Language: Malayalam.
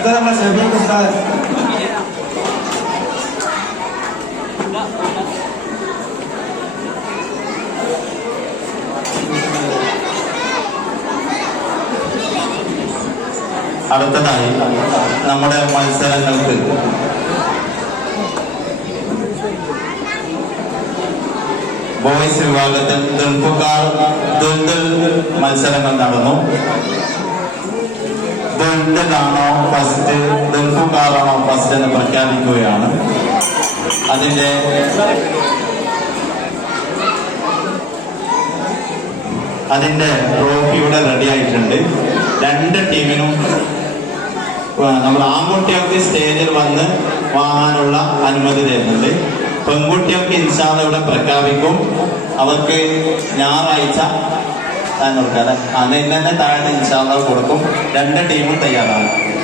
അടുത്ത നമ്മുടെ ഷെഫീഖ് ഉസ്താദ് അടുത്തതായി നമ്മുടെ മത്സരങ്ങൾക്ക്. ബോയ്സ് വിഭാഗത്തിൽ ദുൽഫുക്കാർ ദുൽദുൽ മത്സരങ്ങൾ നടന്നു. ദുൽദുലാണോ ഫസ്റ്റ് ദൽഫുക്കാറാണോ ഫസ്റ്റ് എന്ന് പ്രഖ്യാപിക്കുകയാണ്. അതിന്റെ അതിന്റെ ട്രോഫി ഇവിടെ റെഡി ആയിട്ടുണ്ട്. രണ്ട് ടീമിനും നമ്മൾ ആൺകുട്ടികൾക്ക് സ്റ്റേജിൽ വന്ന് വാങ്ങാനുള്ള അനുമതി തരുന്നുണ്ട്. പെൺകുട്ടികൾക്ക് ഇൻഷാദ് ഇവിടെ പ്രഖ്യാപിക്കും. അവർക്ക് ഞായറാഴ്ച താൻ കൊടുക്കാതെ അന്ന് ഇന്ന് താഴെ ഇൻഷാള്ള കൊടുക്കും. രണ്ട് ടീമും തയ്യാറാണ്.